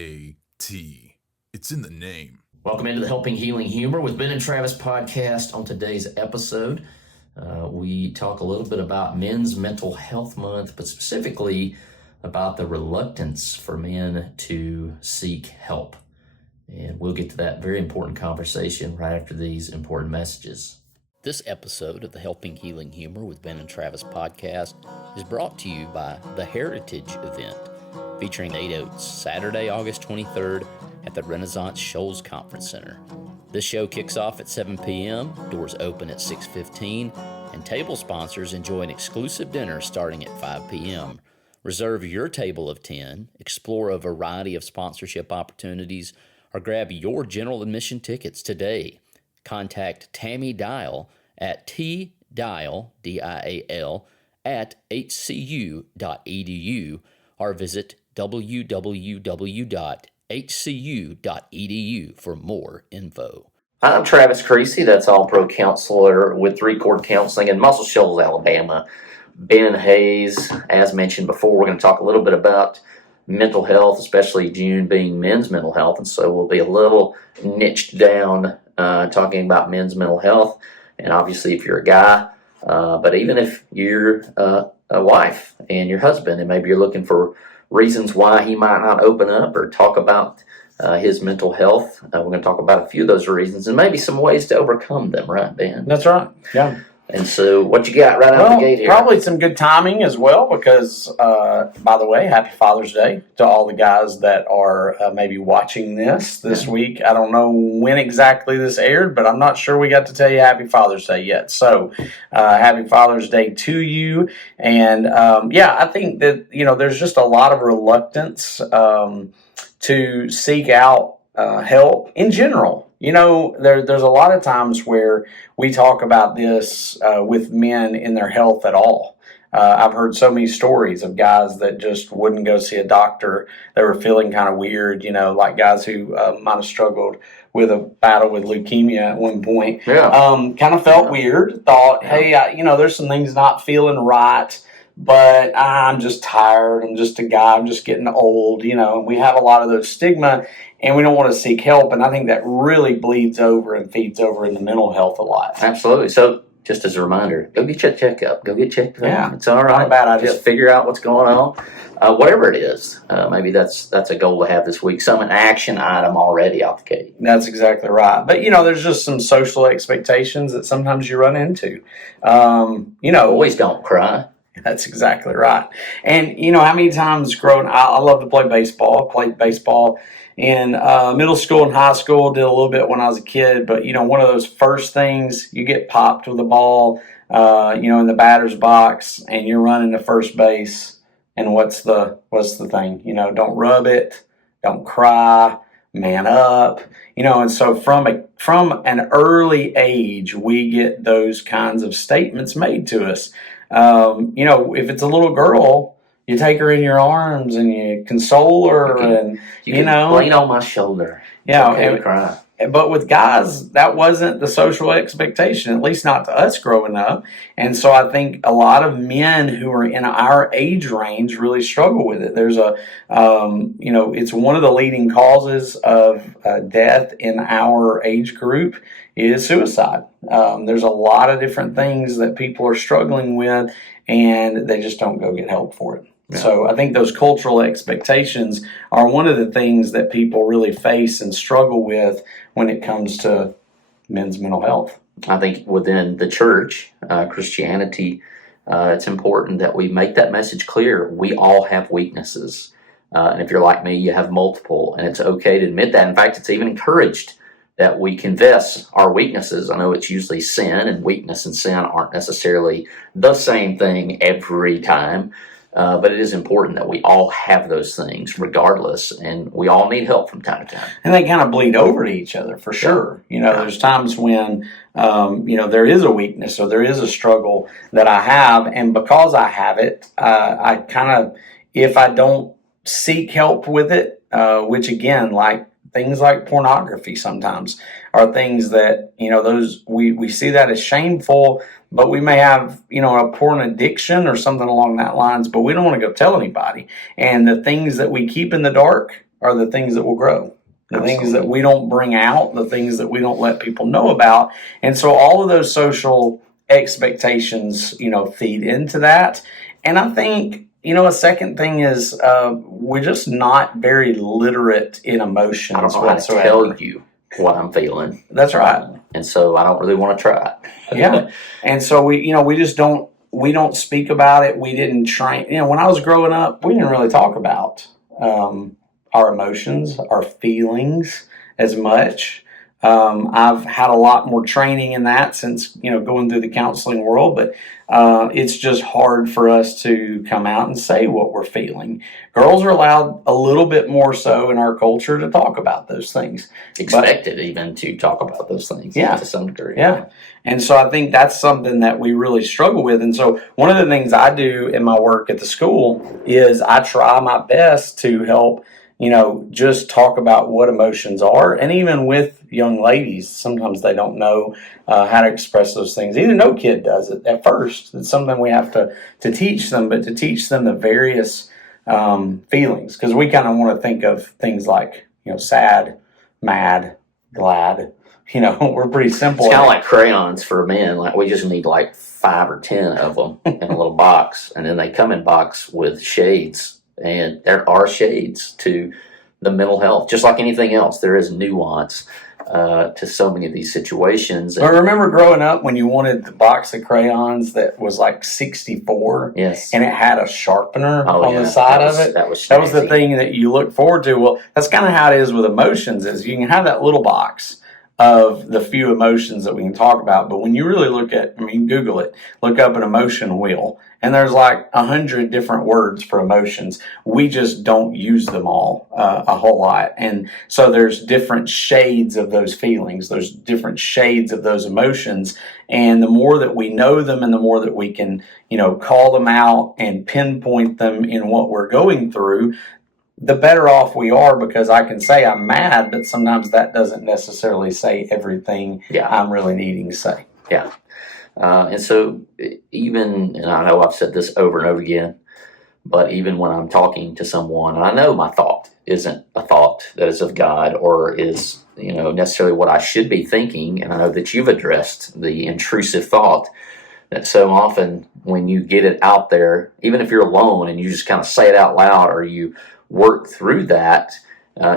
H-A-T. It's in the name. Welcome into the Helping Healing Humor with Ben and Travis podcast. On today's episode, we talk a little bit about Men's Mental Health Month, but specifically about the reluctance for men to seek help. And we'll get to that very important conversation right after these important messages. This episode of the Helping Healing Humor with Ben and Travis podcast is brought to you by the Heritage event, featuring 8 Oats, Saturday, August 23rd at the Renaissance Shoals Conference Center. This show kicks off at 7 p.m., doors open at 6:15, and table sponsors enjoy an exclusive dinner starting at 5 p.m. Reserve your table of 10, explore a variety of sponsorship opportunities, or grab your general admission tickets today. Contact Tammy Dial at tdial, D-I-A-L, at hcu.edu or visit www.hcu.edu for more info. I'm Travis Creasy, that's All-Pro Counselor with Three Chord Counseling in Muscle Shoals, Alabama. Ben Hayes, as mentioned before, we're going to talk a little bit about mental health, especially June being men's mental health, and so we'll be a little niched down talking about men's mental health, and obviously if you're a guy, but even if you're a wife and your husband, and maybe you're looking for reasons why he might not open up or talk about his mental health, we're going to talk about a few of those reasons and maybe some ways to overcome them, right, Ben? That's right, yeah. And so what you got right out the gate here? Probably some good timing as well because, by the way, happy Father's Day to all the guys that are maybe watching this week. I don't know when exactly this aired, but I'm not sure we got to tell you happy Father's Day yet. So happy Father's Day to you. And, I think that, there's just a lot of reluctance to seek out help in general. There's a lot of times where we talk about this with men in their health at all. I've heard so many stories of guys that just wouldn't go see a doctor. They were feeling kind of weird, like guys who might have struggled with a battle with leukemia at one point. Yeah. Kind of felt weird, thought, hey, there's some things not feeling right. But I'm just tired. I'm just a guy. I'm just getting old, and we have a lot of those stigma and we don't want to seek help. And I think that really bleeds over and feeds over into mental health a lot. Absolutely. So just as a reminder, go get your checkup. Go get checked out. Yeah. It's all right. Not a bad idea. Just figure out what's going on. Whatever it is, maybe that's a goal to have this week. Some an action item already out the gate. That's exactly right. But, there's just some social expectations that sometimes you run into. Boys don't cry. That's exactly right. And, how many times growing up, I love to play baseball. I played baseball in middle school and high school, did a little bit when I was a kid. But, one of those first things, you get popped with the ball, in the batter's box, and you're running to first base. And what's the thing? Don't rub it, don't cry, man up. And so from an early age, we get those kinds of statements made to us. If it's a little girl, you take her in your arms and you console her, you can lean on my shoulder. Yeah, okay to cry. But with guys, that wasn't the social expectation, at least not to us growing up. And so I think a lot of men who are in our age range really struggle with it. There's it's one of the leading causes of death in our age group is suicide. There's a lot of different things that people are struggling with, and they just don't go get help for it. Yeah. So I think those cultural expectations are one of the things that people really face and struggle with when it comes to men's mental health. I think within the church, Christianity, it's important that we make that message clear. We all have weaknesses. And if you're like me, you have multiple, and it's okay to admit that. In fact, it's even encouraged that we confess our weaknesses. I know it's usually sin, and weakness and sin aren't necessarily the same thing every time. But it is important that we all have those things regardless, and we all need help from time to time. And they kind of bleed over to each other for sure. There's times when, there is a weakness or there is a struggle that I have, and because I have it, I kind of, if I don't seek help with it, which again, like things like pornography sometimes are things that, those we see that as shameful, but we may have, a porn addiction or something along that lines, but we don't want to go tell anybody. And the things that we keep in the dark, are the things that will grow. The Absolutely. things that we don't bring out, the things that we don't let people know about. And so all of those social expectations, feed into that. And I think, a second thing is we're just not very literate in emotions I don't know how to whatsoever. tell you what I'm feeling. That's right. And so I don't really want to try it. Yeah. And so we just don't speak about it. We didn't train. When I was growing up, we didn't really talk about our emotions, our feelings as much. I've had a lot more training in that since, going through the counseling world, but it's just hard for us to come out and say what we're feeling. Girls are allowed a little bit more so in our culture to talk about those things. Expected even to talk about those things, to some degree. Yeah. And so I think that's something that we really struggle with. And so one of the things I do in my work at the school is I try my best to help just talk about what emotions are. And even with young ladies, sometimes they don't know how to express those things. Either no kid does it at first. It's something we have to teach them, but to teach them the various feelings. Because we kind of want to think of things like, sad, mad, glad. We're pretty simple. It's kind of like crayons for men. Like we just need like 5 or 10 of them in a little box. And then they come in box with shades. And there are shades to the mental health. Just like anything else, there is nuance to so many of these situations. I remember growing up when you wanted the box of crayons that was like 64. Yes. And it had a sharpener on yeah. the side of it. That was the thing that you look forward to. Well, that's kind of how it is with emotions, is you can have that little box of the few emotions that we can talk about. But when you really look at, Google it, look up an emotion wheel, and there's like 100 different words for emotions. We just don't use them all a whole lot. And so there's different shades of those feelings. There's different shades of those emotions. And the more that we know them and the more that we can, call them out and pinpoint them in what we're going through, the better off we are, because I can say I'm mad, but sometimes that doesn't necessarily say everything I'm really needing to say. Yeah. And so and I know I've said this over and over again, but even when I'm talking to someone, and I know my thought isn't a thought that is of God or is, necessarily what I should be thinking. And I know that you've addressed the intrusive thought that so often when you get it out there, even if you're alone and you just kind of say it out loud or you work through that,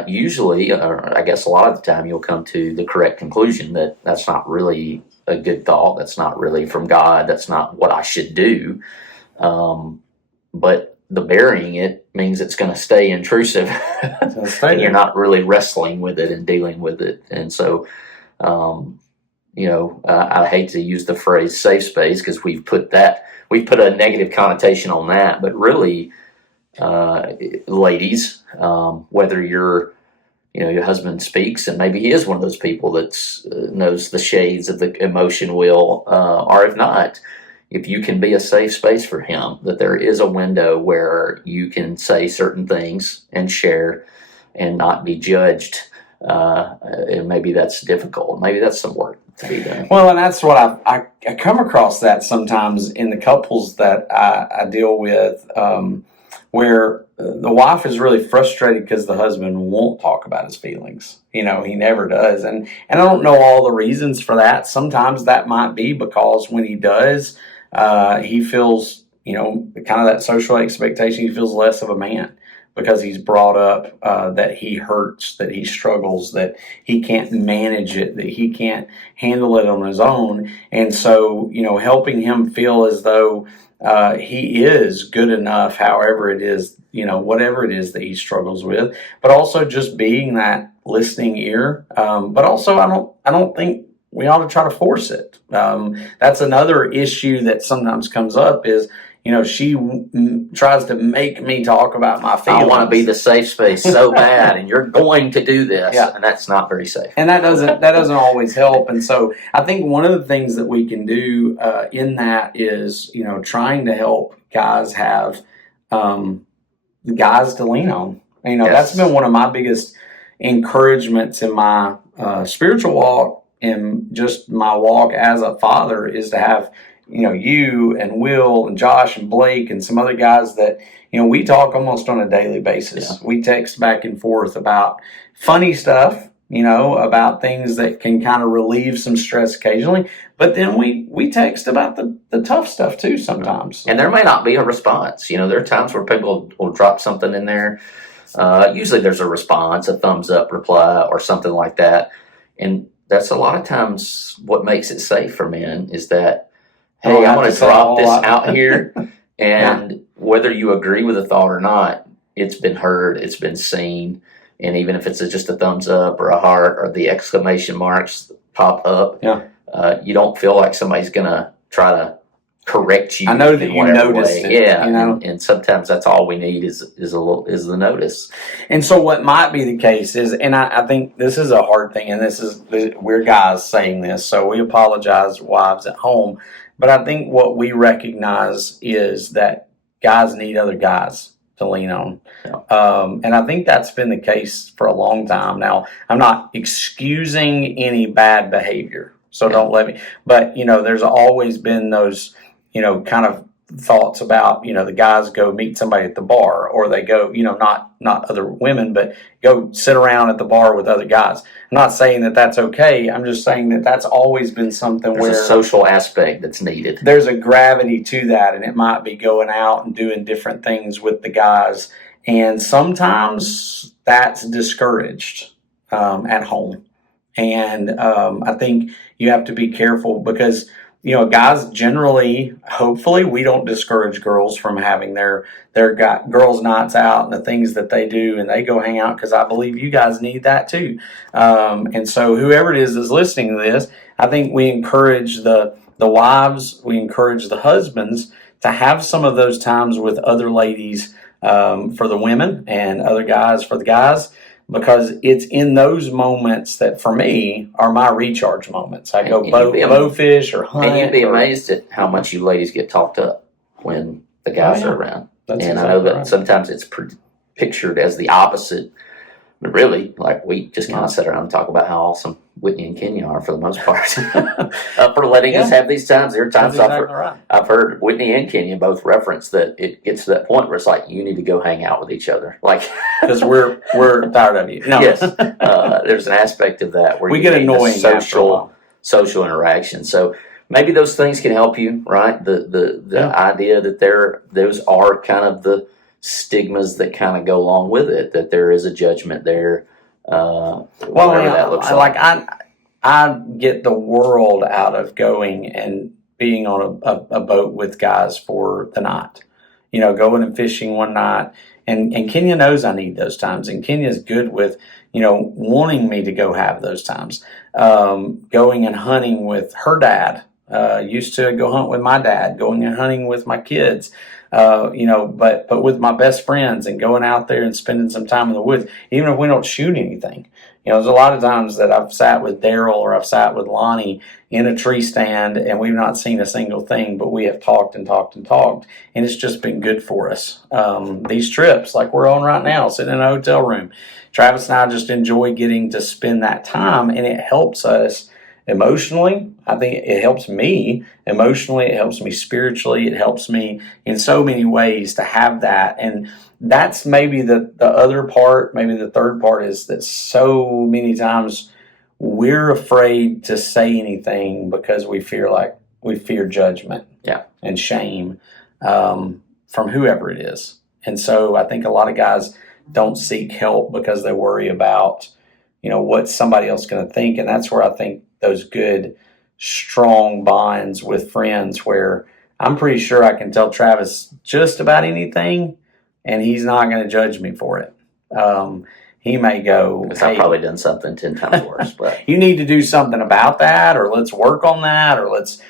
usually, or I guess a lot of the time, you'll come to the correct conclusion that that's not really a good thought. That's not really from God. That's not what I should do. But the burying it means it's going to stay intrusive. And you're not really wrestling with it and dealing with it. And so, I hate to use the phrase safe space because we've put a negative connotation on that, but really, ladies, whether your husband speaks and maybe he is one of those people that knows the shades of the emotion wheel, or if not, if you can be a safe space for him, that there is a window where you can say certain things and share and not be judged, and maybe that's difficult. Maybe that's some work to be done. Well, and that's what I come across that sometimes in the couples that I deal with, where the wife is really frustrated because the husband won't talk about his feelings. He never does. And I don't know all the reasons for that. Sometimes that might be because when he does, he feels, kind of that social expectation, he feels less of a man because he's brought up that he hurts, that he struggles, that he can't manage it, that he can't handle it on his own. And so, helping him feel as though he is good enough, however it is, whatever it is that he struggles with, but also just being that listening ear. But also, I don't think we ought to try to force it. That's another issue that sometimes comes up is, she tries to make me talk about my feelings. I want to be the safe space so bad, and you're going to do this, and that's not very safe. And that doesn't always help. And so I think one of the things that we can do in that is, trying to help guys have guys to lean on. That's been one of my biggest encouragements in my spiritual walk and just my walk as a father is to have you and Will and Josh and Blake and some other guys that, we talk almost on a daily basis. Yeah. We text back and forth about funny stuff, about things that can kind of relieve some stress occasionally. But then we text about the tough stuff too sometimes. And there may not be a response. There are times where people will drop something in there. Usually there's a response, a thumbs up reply or something like that. And that's a lot of times what makes it safe for men is that, hey, I'm going to drop this out here. And whether you agree with the thought or not, it's been heard, it's been seen. And even if it's just a thumbs up or a heart or the exclamation marks pop up, you don't feel like somebody's going to try to correct you. I know that you noticed it. And sometimes that's all we need is the notice. And so what might be the case is, and I think this is a hard thing, and we're guys saying this, so we apologize, wives at home, but I think what we recognize is that guys need other guys to lean on. And I think that's been the case for a long time. Now, I'm not excusing any bad behavior, so don't let me, but, there's always been those, kind of thoughts about, the guys go meet somebody at the bar, or they go, not other women, but go sit around at the bar with other guys. I'm not saying that that's okay. I'm just saying that that's always been something There's a social aspect that's needed. There's a gravity to that, and it might be going out and doing different things with the guys. And sometimes that's discouraged at home. And I think you have to be careful because, guys generally, hopefully, we don't discourage girls from having their girls' nights out and the things that they do, and they go hang out because I believe you guys need that too. And so whoever it is that's listening to this, I think we encourage the wives, we encourage the husbands to have some of those times with other ladies for the women and other guys for the guys. Because it's in those moments that, for me, are my recharge moments. I go bow fish or hunt. And you'd be amazed at how much you ladies get talked up when the guys are around. That's and I know that sometimes it's pictured as the opposite. But really, like, we just kind of sit around and talk about how awesome Whitney and Kenya are for the most part. For letting us have these times. There are times I've heard Whitney and Kenya both reference that it gets to that point where it's like, you need to go hang out with each other. Like, because we're tired of you. No. Yes. There's an aspect of that where we you get annoying social interaction. So maybe those things can help you, right? The idea that those are kind of the stigmas that kind of go along with it, that there is a judgment there. That looks like. I get the world out of going and being on a boat with guys for the night. Going and fishing one night. And Kenya knows I need those times. And Kenya's good with, wanting me to go have those times. Going and hunting with her dad. Used to go hunt with my dad. Going and hunting with my kids. But with my best friends and going out there and spending some time in the woods, even if we don't shoot anything. There's a lot of times that I've sat with Daryl or I've sat with Lonnie in a tree stand and we've not seen a single thing, but we have talked and talked and talked, and it's just been good for us. These trips, like we're on right now, sitting in a hotel room, Travis and I just enjoy getting to spend that time, and it helps us emotionally. I think it helps me emotionally. It helps me spiritually. It helps me in so many ways to have that. And that's maybe the other part, maybe the third part is that so many times we're afraid to say anything because we fear judgment and shame from whoever it is. And so I think a lot of guys don't seek help because they worry about, what somebody else is going to think. And that's where I think those good, strong bonds with friends where I'm pretty sure I can tell Travis just about anything and he's not going to judge me for it. He may go, hey, I've probably done something 10 times worse, but you need to do something about that, or let's work on that, or let's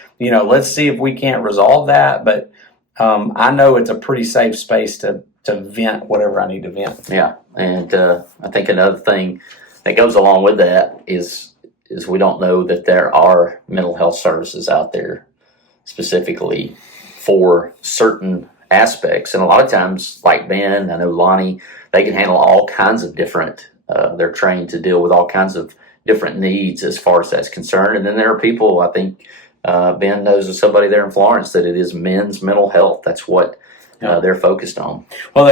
see if we can't resolve that. But I know it's a pretty safe space to vent whatever I need to vent. Yeah. And I think another thing that goes along with that is we don't know that there are mental health services out there specifically for certain aspects. And a lot of times, like Ben, I know Lonnie, they can handle all kinds of different, they're trained to deal with all kinds of different needs as far as that's concerned. And then there are people, I think, Ben knows of somebody there in Florence that it is men's mental health. That's what they're focused on. Well,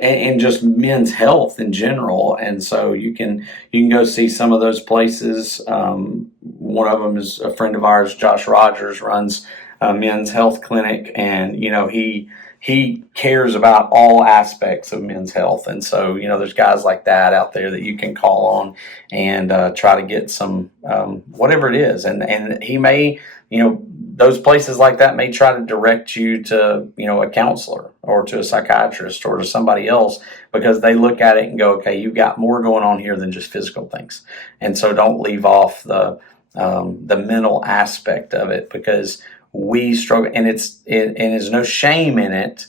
and just men's health in general, and so you can go see some of those places. One of them is a friend of ours, Josh Rogers, runs a men's health clinic, and he cares about all aspects of men's health, and so there's guys like that out there that you can call on and try to get some whatever it is, and he may. Those places like that may try to direct you to, a counselor or to a psychiatrist or to somebody else, because they look at it and go, okay, you've got more going on here than just physical things. And so don't leave off the mental aspect of it, because we struggle, and there's no shame in it.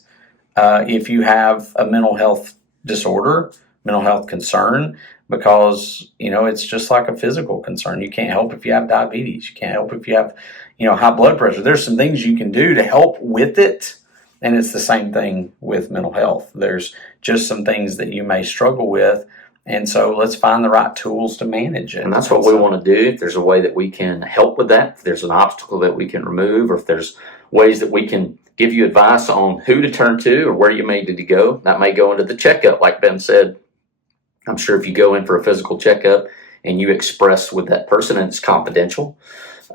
If you have a mental health disorder, mental health concern, because it's just like a physical concern. You can't help if you have diabetes. You can't help if you have high blood pressure. There's some things you can do to help with it, and it's the same thing with mental health. There's just some things that you may struggle with, and so let's find the right tools to manage it. And that's what we want to do. If there's a way that we can help with that, if there's an obstacle that we can remove, or if there's ways that we can give you advice on who to turn to or where you may need to go, that may go into the checkup, like Ben said. I'm sure if you go in for a physical checkup and you express with that person, and it's confidential,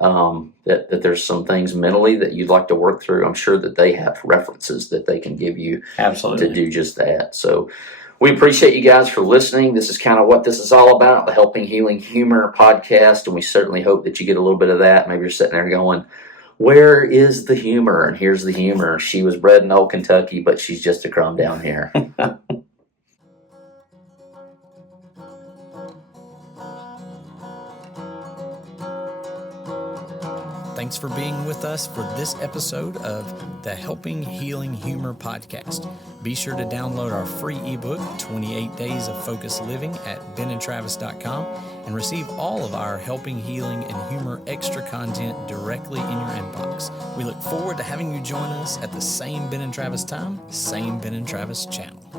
that there's some things mentally that you'd like to work through, I'm sure that they have references that they can give you Absolutely. To do just that. So we appreciate you guys for listening. This is kind of what this is all about, the Helping Healing Humor podcast, and we certainly hope that you get a little bit of that. Maybe you're sitting there going, where is the humor? And here's the humor. She was bred in old Kentucky, but she's just a crumb down here. Thanks for being with us for this episode of the Helping Healing Humor podcast. Be sure to download our free ebook, 28 Days of Focused Living, at benandtravis.com and receive all of our Helping Healing and Humor extra content directly in your inbox. We look forward to having you join us at the same Ben and Travis time, same Ben and Travis channel.